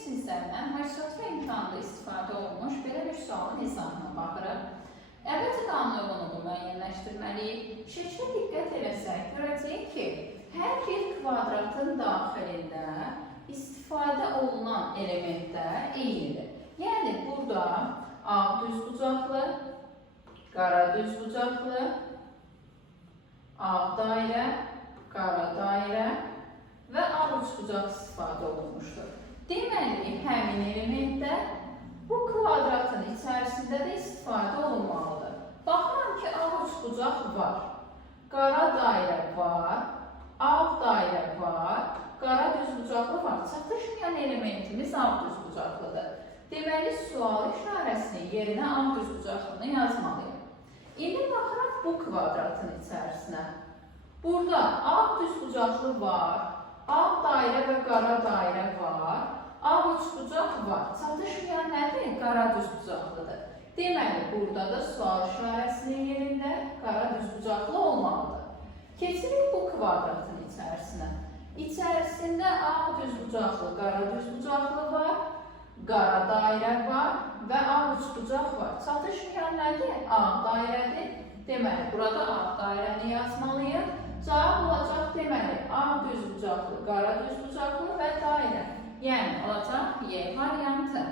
sizlərdən magistratura imtahanda istifadə olunmuş belə bir sualın hesabına baxırıq. Əvvəlcə qanun uyğunluğunu müəyyənləşdirməliyik. Şəklə diqqət eləsək, görəcəyik ki, hər bir kvadratın daxilində istifadə olunan elementlər eynidir. Yəni, burada ağ düzbucaqlı, qara düzbucaqlı, ağ dairə, qara dairə və ağ üçbucaq istifadə olunmuşdur. Deməli, həmin elementlər bu kvadratın içərisində də istifadə olunmalıdır. Baxıram ki, ağ üçbucaq var, qara dairə var, ağ dairə var, qara düzbucaqlı var. Çatışmayan elementimiz ağ düzbucaqlıdır. Deməli, sual işarəsinin yerinə ağ düzbucaqlını yazmalıyım. İndi baxıraq bu kvadratın içərisinə. Burada ağ düzbucaqlı var, ağ dairə və qara dairə var, ağ üçbucaq var. Çatışmayan nədir? Qara düzbucaqlıdır. Deməli, burada da sual işarəsinin yerində qara düzbucaqlı olmalıdır. Keçirik bu kvadratın içərisinə. İçərisində ağ düzbucaqlı, qara düzbucaqlı var, qara dairə var və ağ üçbucaq var. Çatışmayan nədir? Ağ dairədir. Deməli, burada ağ dairəni yazmalıyım. Cavab olacaq deməli, ağ düzbucaqlı, qara düzbucaqlı və dairə. Yəni, olacaq Y variantı.